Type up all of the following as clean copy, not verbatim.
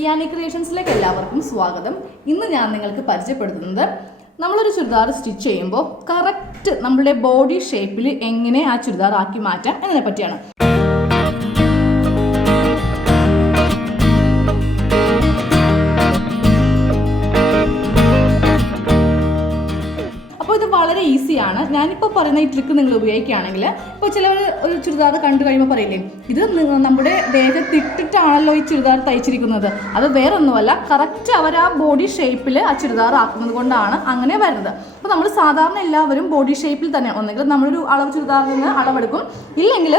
ഇയാനി ക്രിയേഷൻസിലേക്ക് എല്ലാവർക്കും സ്വാഗതം. ഇന്ന് ഞാൻ നിങ്ങൾക്ക് പരിചയപ്പെടുത്തുന്നത് നമ്മളൊരു ചുരിദാർ സ്റ്റിച്ച് ചെയ്യുമ്പോൾ കറക്റ്റ് നമ്മുടെ ബോഡി ഷേപ്പിൽ എങ്ങനെ ആ ചുരിദാർ ആക്കി മാറ്റാം എന്നതിനെ പറ്റിയാണ്. വളരെ ഈസിയാണ്. ഞാനിപ്പോൾ പറയുന്ന ഈ ട്രിക്ക് നിങ്ങൾ ഉപയോഗിക്കുകയാണെങ്കിൽ, ഇപ്പോൾ ചിലവർ ഒരു ചുരിദാർ കണ്ടു കഴിയുമ്പോൾ പറയില്ലേ, ഇത് നമ്മുടെ ദേഹത്തിട്ടിട്ടാണല്ലോ ഈ ചുരിദാർ തയ്ച്ചിരിക്കുന്നത്. അത് വേറൊന്നുമല്ല, കറക്റ്റ് അവർ ആ ബോഡി ഷേപ്പിൽ ആ ചുരിദാർ ആക്കുന്നത് കൊണ്ടാണ് അങ്ങനെ വരുന്നത്. അപ്പോൾ നമ്മൾ സാധാരണ എല്ലാവരും ബോഡി ഷേപ്പിൽ തന്നെ ഒന്നെങ്കിൽ നമ്മളൊരു അളവ് ചുരിദാറിൽ നിന്ന് അളവെടുക്കും, ഇല്ലെങ്കിൽ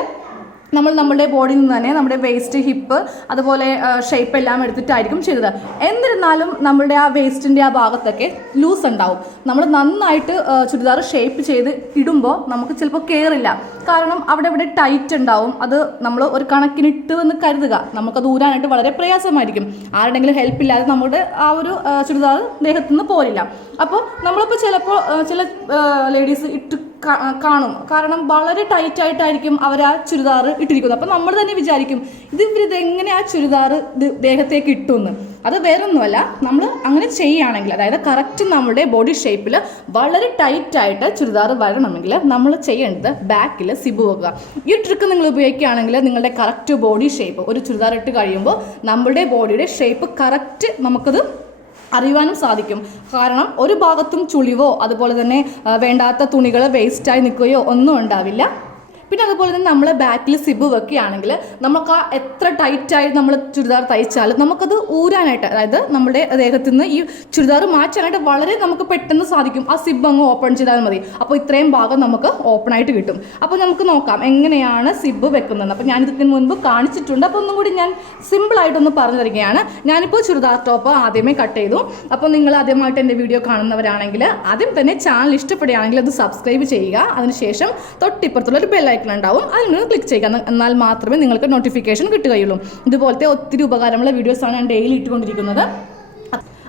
നമ്മുടെ ബോഡിയിൽ നിന്ന് തന്നെ നമ്മുടെ വേസ്റ്റ്, ഹിപ്പ്, അതുപോലെ ഷേപ്പ് എല്ലാം എടുത്തിട്ടായിരിക്കും ചെയ്തത്. എന്നിരുന്നാലും നമ്മളുടെ ആ വേസ്റ്റിൻ്റെ ആ ഭാഗത്തൊക്കെ ലൂസ് ഉണ്ടാവും. നമ്മൾ നന്നായിട്ട് ചുരിദാർ ഷേപ്പ് ചെയ്ത് ഇടുമ്പോൾ നമുക്ക് ചിലപ്പോൾ കയറില്ല. കാരണം അവിടെ ടൈറ്റ് ഉണ്ടാവും. അത് നമ്മൾ ഒരു കണക്കിനിട്ട് എന്ന് കരുതുക, നമുക്കത് ഊരാനായിട്ട് വളരെ പ്രയാസമായിരിക്കും. ആരുടെങ്കിലും ഹെൽപ്പ് ഇല്ലാതെ നമ്മുടെ ആ ഒരു ചുരിദാർ ദേഹത്തുനിന്ന് പോരില്ല. അപ്പോൾ നമ്മളിപ്പോൾ ചിലപ്പോൾ ചില ലേഡീസ് ഇട്ട് കാണും. കാരണം വളരെ ടൈറ്റായിട്ടായിരിക്കും അവർ ആ ചുരിദാർ ഇട്ടിരിക്കുന്നത്. അപ്പം നമ്മൾ തന്നെ വിചാരിക്കും, ഇവരിതെങ്ങനെ ആ ചുരിദാർ ദേഹത്തേക്ക് ഇട്ടുമെന്ന്. അത് വേറൊന്നുമല്ല, നമ്മൾ അങ്ങനെ ചെയ്യുകയാണെങ്കിൽ, അതായത് കറക്റ്റ് നമ്മുടെ ബോഡി ഷേപ്പിൽ വളരെ ടൈറ്റായിട്ട് ചുരിദാർ വരണമെങ്കിൽ നമ്മൾ ചെയ്യേണ്ടത് ബാക്കിൽ സിബ് വെക്കുക. ഈ ട്രിക്ക് നിങ്ങൾ ഉപയോഗിക്കുകയാണെങ്കിൽ നിങ്ങളുടെ കറക്റ്റ് ബോഡി ഷേപ്പ് ഒരു ചുരിദാർ ഇട്ട് കഴിയുമ്പോൾ നമ്മുടെ ബോഡിയുടെ ഷേപ്പ് കറക്റ്റ് നമുക്കത് അറിയുവാനും സാധിക്കും. കാരണം ഒരു ഭാഗത്തും ചുളിവോ അതുപോലെ തന്നെ വേണ്ടാത്ത തുണികൾ വേസ്റ്റായി നിൽക്കുകയോ ഒന്നും ഉണ്ടാവില്ല. പിന്നെ അതുപോലെ തന്നെ നമ്മൾ ബാക്കിൽ സിബ് വെക്കുകയാണെങ്കിൽ നമുക്ക് ആ എത്ര ടൈറ്റായി നമ്മൾ ചുരിദാർ തയ്ച്ചാലും നമുക്കത് ഊരാനായിട്ട്, അതായത് നമ്മുടെ ദേഹത്തു നിന്ന് ഈ ചുരിദാർ മാറ്റാനായിട്ട് വളരെ നമുക്ക് പെട്ടെന്ന് സാധിക്കും. ആ സിബ് അങ്ങ് ഓപ്പൺ ചെയ്താൽ മതി. അപ്പോൾ ഇത്രയും ഭാഗം നമുക്ക് ഓപ്പൺ ആയിട്ട് കിട്ടും. അപ്പോൾ നമുക്ക് നോക്കാം എങ്ങനെയാണ് സിബ് വെക്കുന്നത്. അപ്പോൾ ഞാനിതിന് മുൻപ് കാണിച്ചിട്ടുണ്ട്. അപ്പോൾ ഒന്നും കൂടി ഞാൻ സിമ്പിളായിട്ടൊന്ന് പറഞ്ഞു തരികയാണ്. ഞാനിപ്പോൾ ചുരിദാർ ടോപ്പ് ആദ്യമേ കട്ട് ചെയ്തു. അപ്പോൾ നിങ്ങൾ ആദ്യമായിട്ട് എൻ്റെ വീഡിയോ കാണുന്നവരാണെങ്കിൽ ആദ്യം തന്നെ ചാനൽ ഇഷ്ടപ്പെടുകയാണെങ്കിൽ അത് സബ്സ്ക്രൈബ് ചെയ്യുക. അതിനുശേഷം തൊട്ടിപ്പുറത്തുള്ളൊരു ബെല്ലൈക്കൺ ഉണ്ടാവും, അതിന് ക്ലിക്ക് ചെയ്യുക. എന്നാൽ മാത്രമേ നിങ്ങൾക്ക് നോട്ടിഫിക്കേഷൻ കിട്ടുകയുള്ളൂ. ഇതുപോലത്തെ ഒത്തിരി ഉപകാരമുള്ള വീഡിയോസാണ് ഞാൻ ഡെയിലി ഇട്ടുകൊണ്ടിരിക്കുന്നത്.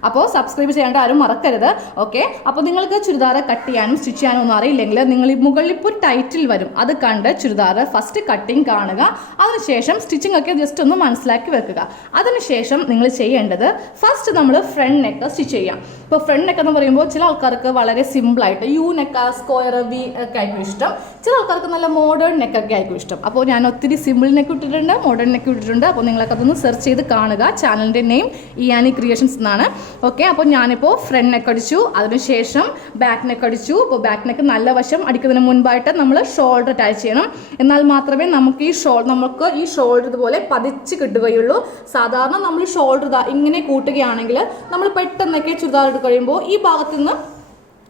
അപ്പോൾ സബ്സ്ക്രൈബ് ചെയ്യാണ്ട് ആരും മറക്കരുത്. ഓക്കെ, അപ്പോൾ നിങ്ങൾക്ക് ചുരിദാർ കട്ട് ചെയ്യാനും സ്റ്റിച്ച് ചെയ്യാനും ഒന്നും അറിയില്ലെങ്കിൽ നിങ്ങൾ ഈ മുകളിൽ ഇപ്പോൾ ടൈറ്റിൽ വരും, അത് കണ്ട് ചുരിദാർ ഫസ്റ്റ് കട്ടിങ് കാണുക. അതിനുശേഷം സ്റ്റിച്ചിങ് ഒക്കെ ജസ്റ്റ് ഒന്ന് മനസ്സിലാക്കി വെക്കുക. അതിനുശേഷം നിങ്ങൾ ചെയ്യേണ്ടത് ഫസ്റ്റ് നമ്മൾ ഫ്രണ്ട് നെക്ക് സ്റ്റിച്ച് ചെയ്യാം. ഇപ്പോൾ ഫ്രണ്ട് നെക്ക് എന്ന് പറയുമ്പോൾ ചില ആൾക്കാർക്ക് വളരെ സിമ്പിളായിട്ട് യു നെക്ക്, സ്ക്വയർ, വി ഒക്കെ ആയിരിക്കും ഇഷ്ടം. ചില ആൾക്കാർക്ക് നല്ല മോഡേൺ നെക്കൊക്കെ ആയിരിക്കും ഇഷ്ടം. അപ്പോൾ ഞാൻ ഒത്തിരി സിമ്പിൾ നെക്ക് ഇട്ടിട്ടുണ്ട്, മോഡേൺ നെക്ക് ഇട്ടിട്ടുണ്ട്. അപ്പോൾ നിങ്ങളൊക്കെ അതൊന്ന് സെർച്ച് ചെയ്ത് കാണുക. ചാനലിൻ്റെ നെയിം ഇയാനി ക്രിയേഷൻസ് എന്നാണ്. ഓക്കെ, അപ്പോൾ ഞാനിപ്പോൾ ഫ്രണ്ട് നെക്ക് അടിച്ചു, അതിനുശേഷം ബാക്ക് നെക്ക് അടിച്ചു. അപ്പോൾ ബാക്ക് നെക്ക് നല്ല വശം അടിക്കുന്നതിന് മുൻപായിട്ട് നമ്മൾ ഷോൾഡർ അറ്റാച്ച് ചെയ്യണം. എന്നാൽ മാത്രമേ നമുക്ക് ഈ ഷോൾഡർ ഇതുപോലെ പതിച്ച് കിട്ടുകയുള്ളൂ. സാധാരണ നമ്മൾ ഷോൾഡർ ഇങ്ങനെ കൂട്ടുകയാണെങ്കിൽ നമ്മൾ പെട്ടെന്നൊക്കെ ചുരിദാർ ഇട്ട് കഴിയുമ്പോൾ ഈ ഭാഗത്ത് നിന്ന്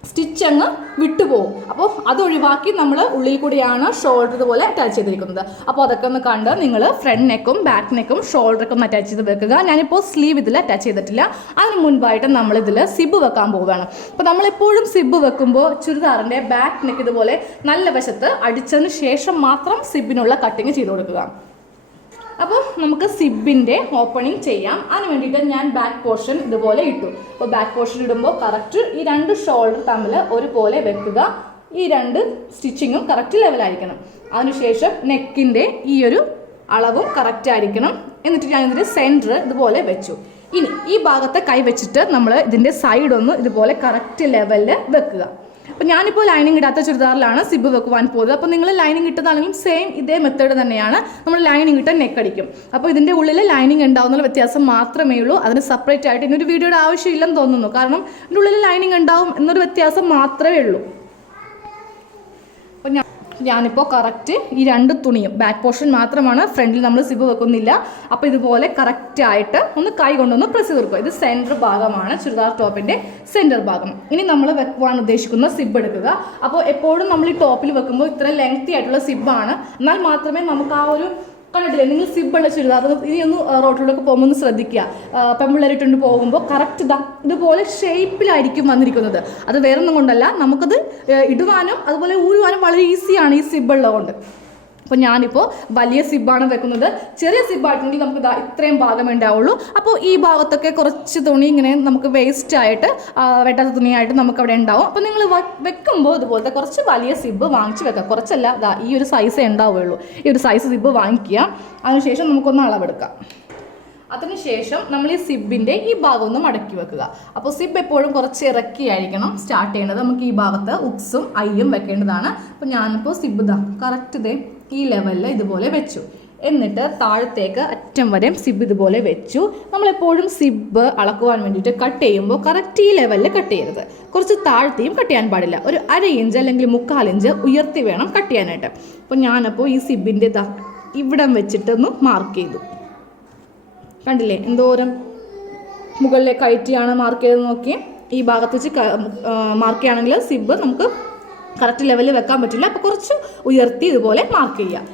സ്റ്റിച്ച് അങ്ങ് വിട്ടുപോകും. അപ്പോൾ അതൊഴിവാക്കി നമ്മൾ ഉള്ളിൽ കൂടിയാണ് ഷോൾഡർ ഇതുപോലെ അറ്റാച്ച് ചെയ്തിരിക്കുന്നത്. അപ്പോൾ അതൊക്കെ ഒന്ന് കണ്ട് നിങ്ങൾ ഫ്രണ്ട് നെക്കും ബാക്ക് നെക്കും ഷോൾഡറൊക്കെ ഒന്ന് അറ്റാച്ച് ചെയ്ത് വെക്കുക. ഞാനിപ്പോൾ സ്ലീവ് ഇതിൽ അറ്റാച്ച് ചെയ്തിട്ടില്ല. അതിന് മുൻപായിട്ട് നമ്മളിതിൽ സിബ് വെക്കാൻ പോവുകയാണ്. അപ്പോൾ നമ്മളെപ്പോഴും സിബ് വെക്കുമ്പോൾ ചുരിദാറിൻ്റെ ബാക്ക് നെക്ക് ഇതുപോലെ നല്ല വശത്ത് അടിച്ചതിന് ശേഷം മാത്രം സിബിനുള്ള കട്ടിങ് ചെയ്ത് കൊടുക്കുക. അപ്പോൾ നമുക്ക് സിബിൻ്റെ ഓപ്പണിങ് ചെയ്യാം. അതിന് വേണ്ടിയിട്ട് ഞാൻ ബാക്ക് പോർഷൻ ഇതുപോലെ ഇട്ടു. അപ്പോൾ ബാക്ക് പോർഷൻ ഇടുമ്പോൾ കറക്റ്റ് ഈ രണ്ട് ഷോൾഡർ തമ്മിൽ ഒരുപോലെ വെക്കുക. ഈ രണ്ട് സ്റ്റിച്ചിങ്ങും കറക്റ്റ് ലെവലായിരിക്കണം. അതിനുശേഷം നെക്കിൻ്റെ ഈ ഒരു അളവും കറക്റ്റ് ആയിരിക്കണം. എന്നിട്ട് ഞാനിതിൻ്റെ സെൻറ്റർ ഇതുപോലെ വെച്ചു. ഇനി ഈ ഭാഗത്തെ കൈ വെച്ചിട്ട് നമ്മൾ ഇതിൻ്റെ സൈഡൊന്ന് ഇതുപോലെ കറക്റ്റ് ലെവലിൽ വെക്കുക. അപ്പോൾ ഞാനിപ്പോൾ ലൈനിങ് ഇടാത്ത ചുരിദാറിലാണ് സിബ് വെക്കുവാൻ പോകുന്നത്. അപ്പോൾ നിങ്ങൾ ലൈനിങ് ഇട്ടതാണെങ്കിലും സെയിം ഇതേ മെത്തേഡ് തന്നെയാണ്. നമ്മൾ ലൈനിങ് ഇട്ട് നെക്ക് അടിക്കും. അപ്പോൾ ഇതിൻ്റെ ഉള്ളിൽ ലൈനിങ് ഉണ്ടാവുന്ന വ്യത്യാസം മാത്രമേ ഉള്ളൂ. അതിന് സെപ്പറേറ്റ് ആയിട്ട് ഇന്നൊരു വീഡിയോയുടെ ആവശ്യമില്ലെന്ന് തോന്നുന്നു. കാരണം ഇതിൻ്റെ ഉള്ളിൽ ലൈനിങ് ഉണ്ടാവും എന്നൊരു വ്യത്യാസം മാത്രമേ ഉള്ളൂ. അപ്പോൾ ഞാനിപ്പോൾ കറക്റ്റ് ഈ രണ്ട് തുണിയും ബാക്ക് പോർഷൻ മാത്രമാണ്, ഫ്രണ്ടിൽ നമ്മൾ സിബ് വെക്കുന്നില്ല. അപ്പോൾ ഇതുപോലെ കറക്റ്റായിട്ട് ഒന്ന് കൈ കൊണ്ടൊന്ന് പ്രസ് ചെയ്ത് കൊടുക്കുക. ഇത് സെൻറ്റർ ഭാഗമാണ്, ചുരിദാർ ടോപ്പിൻ്റെ സെൻറ്റർ ഭാഗം. ഇനി നമ്മൾ വെക്കുവാൻ ഉദ്ദേശിക്കുന്ന സിബ് എടുക്കുക. അപ്പോൾ എപ്പോഴും നമ്മൾ ഈ ടോപ്പിൽ വെക്കുമ്പോൾ ഇത്ര ലെങ്തി ആയിട്ടുള്ള സിബാണ്. എന്നാൽ മാത്രമേ നമുക്ക് ആ ഒരു കണ്ടിട്ടില്ലേ, നിങ്ങൾ സിബുള്ള ചുരിദാർ ഇനി ഒന്ന് റോട്ടിലൂടെയൊക്കെ പോകുമ്പോൾ ഒന്ന് ശ്രദ്ധിക്കുക. പെമ്പിള്ളേരിട്ടുണ്ട് പോകുമ്പോൾ കറക്റ്റ് ഇതുപോലെ ഷേപ്പിലായിരിക്കും വന്നിരിക്കുന്നത്. അത് വേറൊന്നും കൊണ്ടല്ല, നമുക്കത് ഇടുവാനും അതുപോലെ ഊരുവാനും വളരെ ഈസിയാണ് ഈ സിബുള്ളതുകൊണ്ട്. അപ്പോൾ ഞാനിപ്പോൾ വലിയ സിബാണ് വെക്കുന്നത്. ചെറിയ സിബായിട്ടുണ്ടെങ്കിൽ നമുക്ക് ഇത്രയും ഭാഗമേ ഉണ്ടാവുള്ളൂ. അപ്പോൾ ഈ ഭാഗത്തൊക്കെ കുറച്ച് തുണി ഇങ്ങനെ നമുക്ക് വേസ്റ്റ് ആയിട്ട് വെട്ടാത്ത തുണിയായിട്ട് നമുക്ക് അവിടെ ഉണ്ടാവും. അപ്പോൾ നിങ്ങൾ വെക്കുമ്പോൾ ഇതുപോലത്തെ കുറച്ച് വലിയ സിബ് വാങ്ങിച്ച് വെക്കുക. കുറച്ചല്ല, ഈ ഒരു സൈസേ ഉണ്ടാവുകയുള്ളൂ. ഈ ഒരു സൈസ് സിബ് വാങ്ങിക്കുക. അതിനുശേഷം നമുക്കൊന്ന് അളവെടുക്കാം. അതിനുശേഷം നമ്മൾ ഈ സിബിൻ്റെ ഈ ഭാഗം ഒന്ന് മടക്കി വെക്കുക. അപ്പോൾ സിബ് എപ്പോഴും കുറച്ച് ഇറക്കിയായിരിക്കണം സ്റ്റാർട്ട് ചെയ്യേണ്ടത്. നമുക്ക് ഈ ഭാഗത്ത് ഉക്സും ഐയും വെക്കേണ്ടതാണ്. അപ്പോൾ ഞാനിപ്പോൾ സിബ് കറക്റ്റ് ഈ ലെവലിൽ ഇതുപോലെ വെച്ചു. എന്നിട്ട് താഴത്തേക്ക് അറ്റം വരെ സിബ് ഇതുപോലെ വെച്ചു. നമ്മളെപ്പോഴും സിബ് അളക്കുവാൻ വേണ്ടിയിട്ട് കട്ട് ചെയ്യുമ്പോൾ കറക്റ്റ് ഈ ലെവലിൽ കട്ട് ചെയ്യരുത്. കുറച്ച് താഴ്ത്തിയും കട്ട് ചെയ്യാൻ പാടില്ല. ഒരു 1/2 ഇഞ്ച് അല്ലെങ്കിൽ 1/4 ഇഞ്ച് ഉയർത്തി വേണം കട്ട് ചെയ്യാനായിട്ട്. അപ്പോൾ ഞാനപ്പോൾ ഈ സിബിൻ്റെ ഇവിടം വെച്ചിട്ടൊന്ന് മാർക്ക് ചെയ്തു. കണ്ടില്ലേ എന്തോരം മുകളിലെ കയറ്റിയാണ് മാർക്ക് ചെയ്തത് നോക്കിയേ. ഈ ഭാഗത്ത് വെച്ച് മാർക്ക് ചെയ്യുകയാണെങ്കിൽ സിബ് നമുക്ക് കറക്റ്റ് ലെവലിൽ വെക്കാൻ പറ്റില്ല. അപ്പോൾ കുറച്ച് ഉയർത്തി ഇതുപോലെ മാർക്ക് ചെയ്യാം.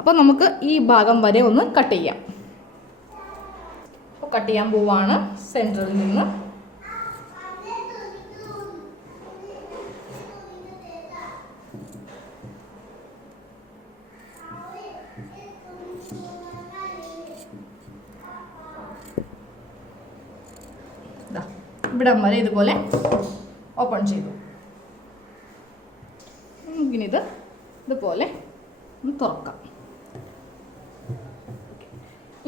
അപ്പോൾ നമുക്ക് ഈ ഭാഗം വരെ ഒന്ന് കട്ട് ചെയ്യാം. അപ്പോൾ കട്ട് ചെയ്യാൻ പോവാണ് സെൻറ്ററിൽ നിന്ന്. ഇവിടം വരെ ഇതുപോലെ ഓപ്പൺ ചെയ്തു. നമുക്കിനിത് ഇതുപോലെ ഒന്ന് തുറക്കാം.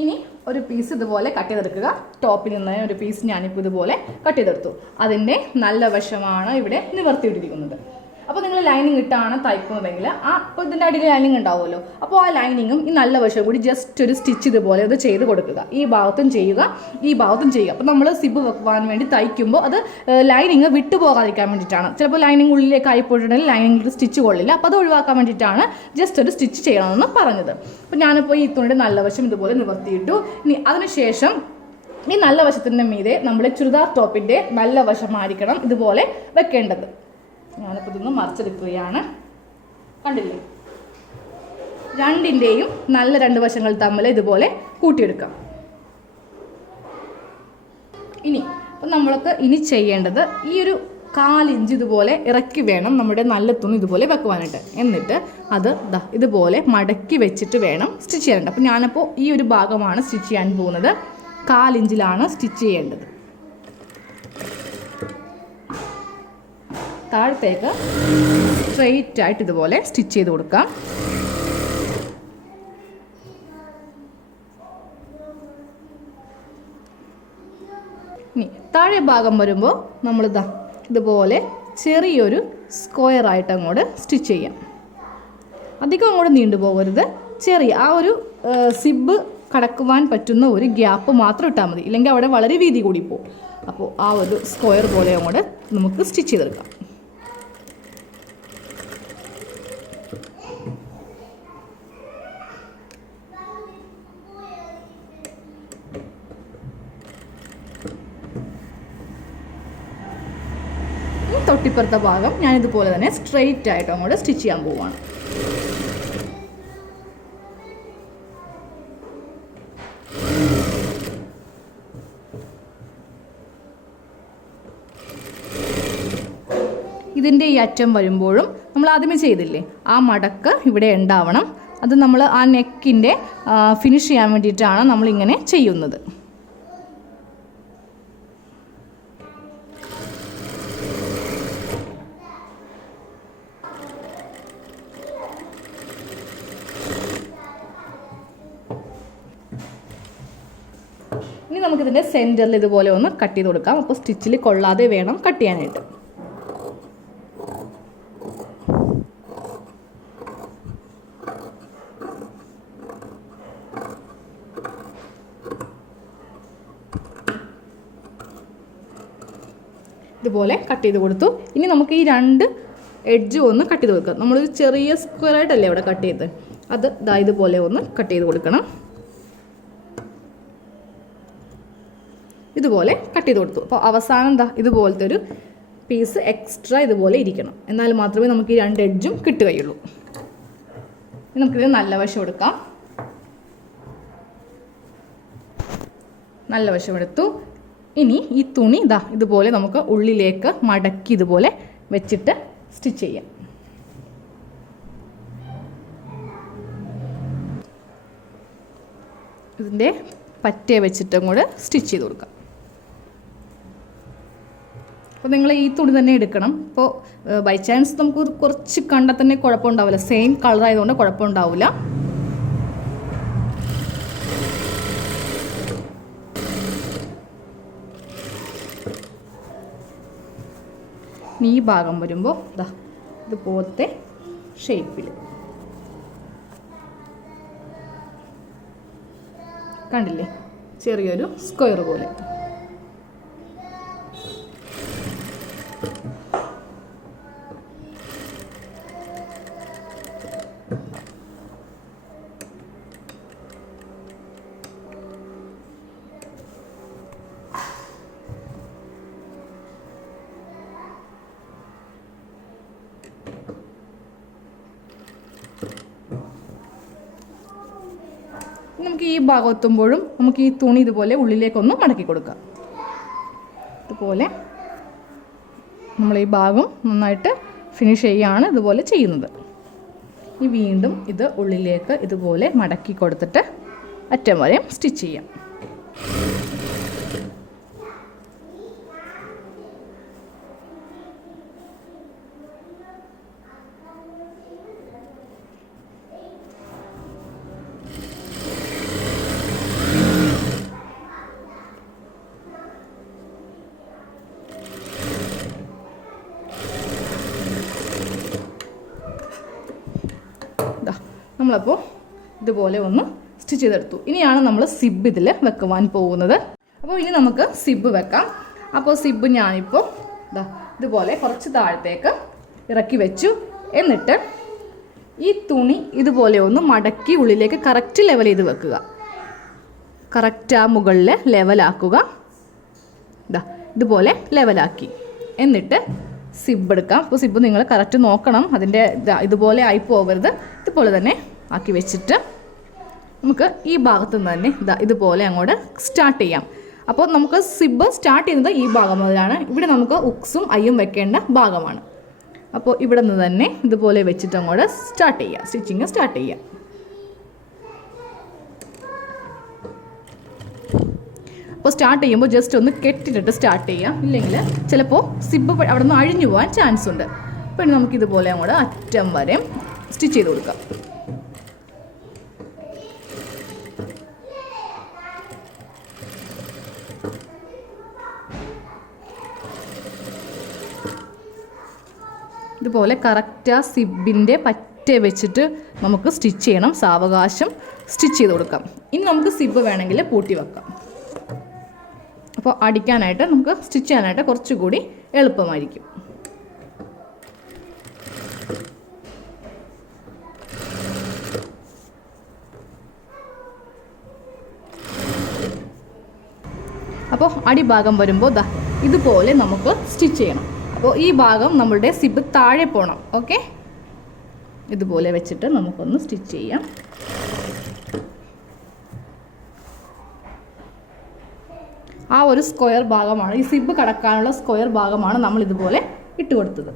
ഇനി ഒരു പീസ് ഇതുപോലെ കട്ട് ചെയ്തെടുക്കുക. ടോപ്പിൽ നിന്ന് ഒരു പീസ് ഞാനിപ്പോൾ ഇതുപോലെ കട്ട് ചെയ്തെടുത്തു. അതിൻ്റെ നല്ല വശമാണ് ഇവിടെ നിവർത്തിയിട്ടിരിക്കുന്നത്. അപ്പോൾ നിങ്ങൾ ലൈനിങ് ഇട്ടാണ് തയ്ക്കുന്നതെങ്കിൽ അപ്പോൾ ഇതിൻ്റെ അടിയിൽ ലൈനിങ് ഉണ്ടാവുമല്ലോ. അപ്പോൾ ആ ലൈനിങ്ങും ഈ നല്ല വശം കൂടി ജസ്റ്റ് ഒരു സ്റ്റിച്ച് ഇതുപോലെ ഇത് ചെയ്ത് കൊടുക്കുക. ഈ ഭാഗത്തും ചെയ്യുക, ഈ ഭാഗത്തും ചെയ്യുക. അപ്പോൾ നമ്മൾ സിബ് വെക്കുവാൻ വേണ്ടി തയ്ക്കുമ്പോൾ അത് ലൈനിങ് വിട്ടു പോകാതിരിക്കാൻ വേണ്ടിയിട്ടാണ്. ചിലപ്പോൾ ലൈനിങ് ഉള്ളിലേക്ക് ആയിപ്പോയിട്ടുണ്ടെങ്കിൽ ലൈനിങ്ങിൽ സ്റ്റിച്ച് കൊള്ളില്ല. അപ്പോൾ അത് ഒഴിവാക്കാൻ വേണ്ടിയിട്ടാണ് ജസ്റ്റ് ഒരു സ്റ്റിച്ച് ചെയ്യണമെന്ന് പറഞ്ഞത്. അപ്പോൾ ഞാനിപ്പോൾ ഈ തുണിയുടെ നല്ല വശം ഇതുപോലെ നിവർത്തിയിട്ടു. ഇനി അതിനുശേഷം ഈ നല്ല വശത്തിൻ്റെ മീതെ നമ്മുടെ ചുരിദാർ ടോപ്പിൻ്റെ നല്ല വശമായിരിക്കണം ഇതുപോലെ വെക്കേണ്ടത്. ഞാനിപ്പോൾ ഇതൊന്ന് മറിച്ചെടുക്കുകയാണ്. കണ്ടില്ലേ, രണ്ടിൻ്റെയും നല്ല 2 വശങ്ങൾ തമ്മിൽ ഇതുപോലെ കൂട്ടിയെടുക്കാം. ഇനി അപ്പം നമ്മൾക്ക് ഇനി ചെയ്യേണ്ടത് ഈ ഒരു 1/4 ഇഞ്ച് ഇതുപോലെ ഇറക്കി വേണം നമ്മുടെ നല്ല തുണി ഇതുപോലെ വെക്കുവാനായിട്ട്. എന്നിട്ട് അത് ഇതുപോലെ മടക്കി വെച്ചിട്ട് വേണം സ്റ്റിച്ച് ചെയ്യാനായിട്ട്. അപ്പോൾ ഞാനിപ്പോൾ ഈ ഒരു ഭാഗമാണ് സ്റ്റിച്ച് ചെയ്യാൻ പോകുന്നത്. 1/4 ഇഞ്ചിലാണ് സ്റ്റിച്ച് ചെയ്യേണ്ടത്. താഴത്തേക്ക് സ്ട്രെയിറ്റ് ആയിട്ട് ഇതുപോലെ സ്റ്റിച്ച് ചെയ്ത് കൊടുക്കാം. ഇനി താഴെ ഭാഗം വരുമ്പോൾ നമ്മൾ ഇതുപോലെ ചെറിയൊരു സ്ക്വയർ ആയിട്ട് അങ്ങോട്ട് സ്റ്റിച്ച് ചെയ്യാം. അധികം അങ്ങോട്ട് നീണ്ടു പോകരുത്. ചെറിയ ആ ഒരു സിബ് കടക്കുവാൻ പറ്റുന്ന ഒരു ഗ്യാപ്പ് മാത്രം ഇട്ടാൽ മതി. ഇല്ലെങ്കിൽ അവിടെ വളരെ വീതി കൂടി പോകും. അപ്പോൾ ആ ഒരു സ്ക്വയർ പോലെ അങ്ങോട്ട് നമുക്ക് സ്റ്റിച്ച് ചെയ്തെടുക്കാം. തൊട്ടിപ്പുറത്തെ ഭാഗം ഞാനിതുപോലെ തന്നെ സ്ട്രെയിറ്റ് ആയിട്ട് അങ്ങോട്ട് സ്റ്റിച്ച് ചെയ്യാൻ പോവുകയാണ്. ഇതിൻ്റെ ഈ അറ്റം വരുമ്പോഴും നമ്മൾ ആദ്യമേ ചെയ്തില്ലേ ആ മടക്ക് ഇവിടെ ഉണ്ടാവണം. അത് നമ്മൾ ആ നെക്കിൻ്റെ ഫിനിഷ് ചെയ്യാൻ വേണ്ടിയിട്ടാണ് നമ്മളിങ്ങനെ ചെയ്യുന്നത്. ഇനി നമുക്കിതിൻ്റെ സെൻറ്ററിൽ ഇതുപോലെ ഒന്ന് കട്ട് ചെയ്ത് കൊടുക്കാം. അപ്പോൾ സ്റ്റിച്ചിൽ കൊള്ളാതെ വേണം കട്ട് ചെയ്യാനായിട്ട്. ഇതുപോലെ കട്ട് ചെയ്ത് കൊടുത്തു. ഇനി നമുക്ക് ഈ 2 എഡ്ജും ഒന്ന് കട്ട് ചെയ്ത് കൊടുക്കാം. നമ്മളൊരു ചെറിയ സ്ക്വയർ ആയിട്ടല്ലേ ഇവിടെ കട്ട് ചെയ്ത്, അത് ഇതുപോലെ ഒന്ന് കട്ട് ചെയ്ത് കൊടുക്കണം. ഇതുപോലെ കട്ട് ചെയ്ത് കൊടുത്തു. അപ്പോൾ അവസാനം ഇതുപോലത്തെ ഒരു പീസ് എക്സ്ട്രാ ഇതുപോലെ ഇരിക്കണം. എന്നാൽ മാത്രമേ നമുക്ക് ഈ 2 എഡ്ജും കിട്ടുകയുള്ളൂ. ഇനി നമുക്കിത് നല്ല വശം എടുക്കാം. നല്ല വശം എടുത്തു. ഇനി ഈ തുണി ഇതുപോലെ നമുക്ക് ഉള്ളിലേക്ക് മടക്കി ഇതുപോലെ വെച്ചിട്ട് സ്റ്റിച്ച് ചെയ്യാം. ഇതിൻ്റെ പറ്റേ വെച്ചിട്ടും കൂടെ സ്റ്റിച്ച് ചെയ്ത് കൊടുക്കാം. അപ്പോൾ നിങ്ങൾ ഈ തുണി തന്നെ എടുക്കണം. ഇപ്പോൾ ബൈ ചാൻസ് നമുക്ക് കുറച്ച് കണ്ടാൽ തന്നെ കുഴപ്പമുണ്ടാവില്ല. സെയിം കളർ ആയതുകൊണ്ട് കുഴപ്പമുണ്ടാവില്ല. ഇനി ഈ ഭാഗം വരുമ്പോൾ ഇതാ ഇതുപോലത്തെ ഷേപ്പിൽ കണ്ടില്ലേ, ചെറിയൊരു സ്ക്വയർ പോലെ. നമുക്ക് ഈ ഭാഗം എത്തുമ്പോഴും നമുക്ക് ഈ തുണി ഇതുപോലെ ഉള്ളിലേക്കൊന്ന് മടക്കി കൊടുക്കാം. ഇതുപോലെ നമ്മൾ ഈ ഭാഗം നന്നായിട്ട് ഫിനിഷ് ചെയ്യുകയാണ് ഇതുപോലെ ചെയ്യുന്നത്. ഈ വീണ്ടും ഇത് ഉള്ളിലേക്ക് ഇതുപോലെ മടക്കി കൊടുത്തിട്ട് അറ്റം വരെ സ്റ്റിച്ച് ചെയ്യാം. നമ്മളപ്പോൾ ഇതുപോലെ ഒന്ന് സ്റ്റിച്ച് ചെയ്തെടുത്തു. ഇനിയാണ് നമ്മൾ സിബ് ഇതിൽ വെക്കുവാൻ പോകുന്നത്. അപ്പോൾ ഇനി നമുക്ക് സിബ് വെക്കാം. അപ്പോൾ സിബ് ഞാനിപ്പോൾ ഇതുപോലെ കുറച്ച് താഴത്തേക്ക് ഇറക്കി വെച്ചു. എന്നിട്ട് ഈ തുണി ഇതുപോലെ ഒന്ന് മടക്കി ഉള്ളിലേക്ക് കറക്റ്റ് ലെവൽ ചെയ്ത് വെക്കുക. കറക്റ്റ് ആ മുകളിൽ ലെവലാക്കുക. ഇതുപോലെ ലെവലാക്കി എന്നിട്ട് സിബ് എടുക്കാം. അപ്പോൾ സിബ് നിങ്ങൾ കറക്റ്റ് നോക്കണം, അതിൻ്റെ ഇതുപോലെ ആയി പോകരുത്. ഇതുപോലെ തന്നെ ആക്കി വെച്ചിട്ട് നമുക്ക് ഈ ഭാഗത്തു നിന്ന് തന്നെ ഇതുപോലെ അങ്ങോട്ട് സ്റ്റാർട്ട് ചെയ്യാം. അപ്പോൾ നമുക്ക് സിബ് സ്റ്റാർട്ട് ചെയ്യുന്നത് ഈ ഭാഗം മുതലാണ്. ഇവിടെ നമുക്ക് ഉക്സും ഐയും വെക്കേണ്ട ഭാഗമാണ്. അപ്പോൾ ഇവിടെ നിന്ന് തന്നെ ഇതുപോലെ വെച്ചിട്ട് അങ്ങോട്ട് സ്റ്റാർട്ട് ചെയ്യുക, സ്റ്റിച്ചിങ് സ്റ്റാർട്ട് ചെയ്യുക. അപ്പോൾ സ്റ്റാർട്ട് ചെയ്യുമ്പോൾ ജസ്റ്റ് ഒന്ന് കെട്ടിട്ടിട്ട് സ്റ്റാർട്ട് ചെയ്യാം, ഇല്ലെങ്കിൽ ചിലപ്പോൾ സിബ് അവിടെ നിന്ന് അഴിഞ്ഞു പോകാൻ ചാൻസ് ഉണ്ട്. അപ്പോൾ നമുക്കിതുപോലെ അങ്ങോട്ട് അറ്റം വരെ സ്റ്റിച്ച് ചെയ്ത് കൊടുക്കാം. ഇതുപോലെ കറക്റ്റ് ആ സിബിൻ്റെ പറ്റേ വെച്ചിട്ട് നമുക്ക് സ്റ്റിച്ച് ചെയ്യണം. സാവകാശം സ്റ്റിച്ച് ചെയ്ത് കൊടുക്കാം. ഇനി നമുക്ക് സിബ് വേണമെങ്കിൽ പൂട്ടി വെക്കാം. അപ്പോൾ അടിക്കാനായിട്ട് നമുക്ക് സ്റ്റിച്ച് ചെയ്യാനായിട്ട് കുറച്ചുകൂടി എളുപ്പമായിരിക്കും. അപ്പോൾ അടിഭാഗം വരുമ്പോൾ ഇതുപോലെ നമുക്ക് സ്റ്റിച്ച് ചെയ്യണം. അപ്പോൾ ഈ ഭാഗം നമ്മളുടെ സിബ് താഴെ പോകണം. ഓക്കെ, ഇതുപോലെ വെച്ചിട്ട് നമുക്കൊന്ന് സ്റ്റിച്ച് ചെയ്യാം. ആ ഒരു സ്ക്വയർ ഭാഗമാണ്, ഈ സിബ് കടക്കാനുള്ള സ്ക്വയർ ഭാഗമാണ് നമ്മൾ ഇതുപോലെ ഇട്ട് കൊടുത്തത്.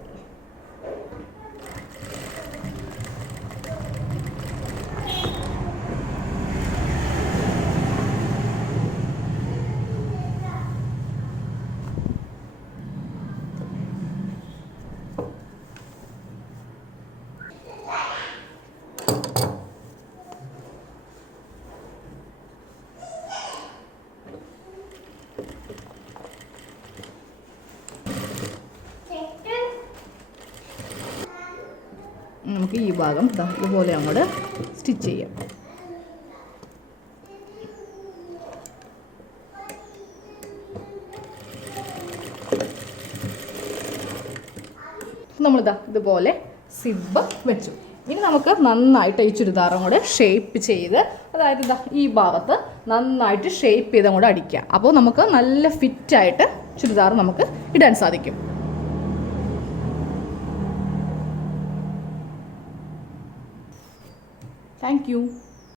നമുക്ക് ഈ ഭാഗം ഇതുപോലെ അങ്ങോട്ട് സ്റ്റിച്ച് ചെയ്യാം. നമ്മളിതാ ഇതുപോലെ സിബ് വെച്ചു. ഇനി നമുക്ക് നന്നായിട്ട് ഈ ചുരിദാറും കൂടെ ഷേപ്പ് ചെയ്ത്, അതായത് ഈ ഭാഗത്ത് നന്നായിട്ട് ഷേപ്പ് ചെയ്ത് അങ്ങോട്ട് അടിക്കാം. അപ്പോൾ നമുക്ക് നല്ല ഫിറ്റായിട്ട് ചുരിദാർ നമുക്ക് ഇടാൻ സാധിക്കും. Thank you.